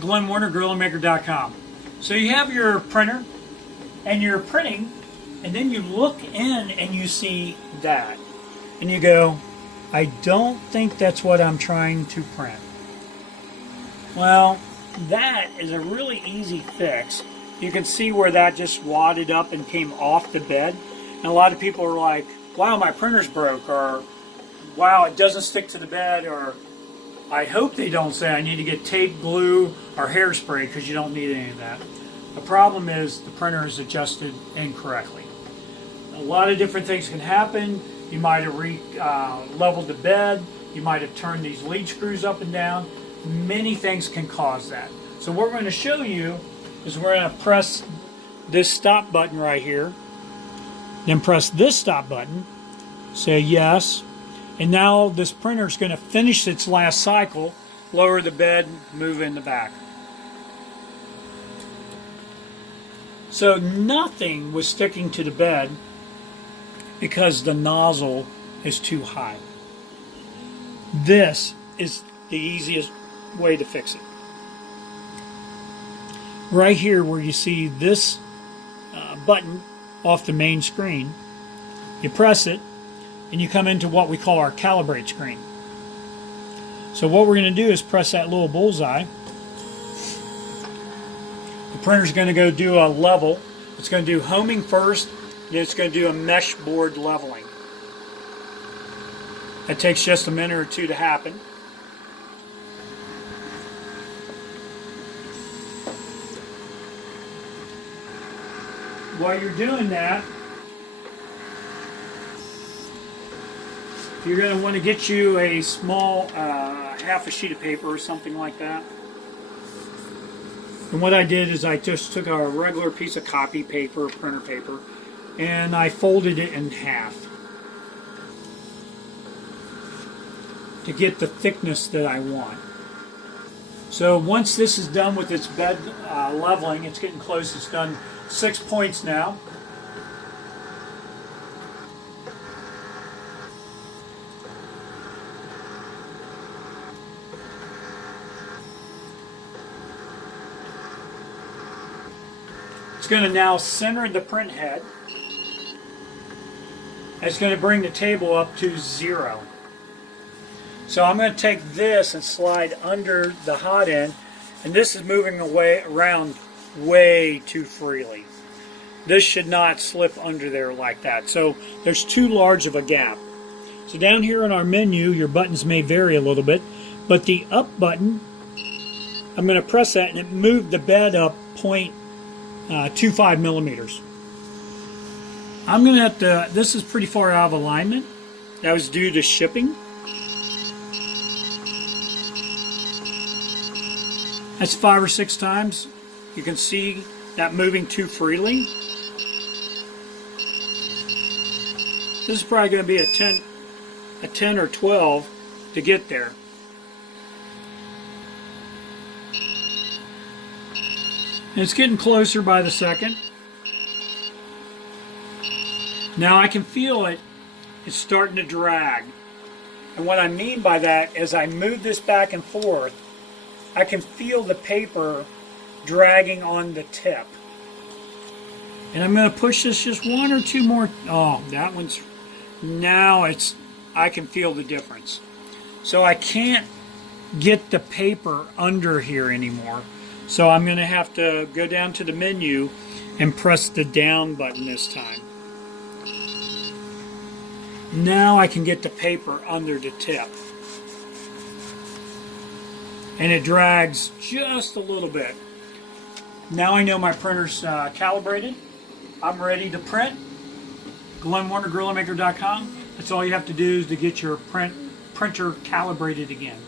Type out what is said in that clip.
Glenn Warner, GorillaMaker.com. So you have your printer and you're printing, and then you look in and you see that. And you go, I don't think that's what I'm trying to print. Well, that is a really easy fix. You can see where that just wadded up and came off the bed. And a lot of people are like, wow, my printer's broke, or wow, it doesn't stick to the bed, or I hope they don't say I need to get tape, glue, or hairspray, because you don't need any of that. The problem is the printer is adjusted incorrectly. A lot of different things can happen. You might have leveled the bed. You might have turned these lead screws up and down. Many things can cause that. So what we're going to show you is we're going to press this stop button right here. Then press this stop button. Say yes. And now this printer is going to finish its last cycle. Lower the bed, move in the back. So nothing was sticking to the bed because the nozzle is too high. This is the easiest way to fix it. Right here where you see this button off the main screen, you press it and you come into what we call our calibrate screen. So what we're going to do is press that little bullseye. The printer's going to go do a level. It's going to do homing first, then it's going to do a mesh board leveling. That takes just a minute or two to happen. While you're doing that, you're going to want to get you a small half a sheet of paper or something like that. And what I did is I just took a regular piece of copy paper, printer paper, and I folded it in half to get the thickness that I want. So once this is done with its bed leveling, it's getting close. It's done 6 points now. It's going to now center the print head. It's going to bring the table up to 0. So I'm going to take this and slide under the hot end, and this is moving away around way too freely. This should not slip under there like that. So there's too large of a gap. So down here on our menu, your buttons may vary a little bit, but the up button, I'm going to press that and it moved the bed up 0.25 millimeters. I'm going to have to, this is pretty far out of alignment. That was due to shipping. That's 5 or 6 times. You can see that moving too freely. This is probably going to be a 10 or 12 to get there. And it's getting closer by the second. Now I can feel it. It's starting to drag. And what I mean by that is I move this back and forth, I can feel the paper dragging on the tip. And I'm going to push this just 1 or 2 more. Oh, that one's, now it's, I can feel the difference. So I can't get the paper under here anymore. So I'm going to have to go down to the menu and press the down button this time. Now I can get the paper under the tip. And it drags just a little bit. Now I know my printer's calibrated. I'm ready to print. Glenn Warner, GorillaMaker.com. That's all you have to do is to get your printer calibrated again.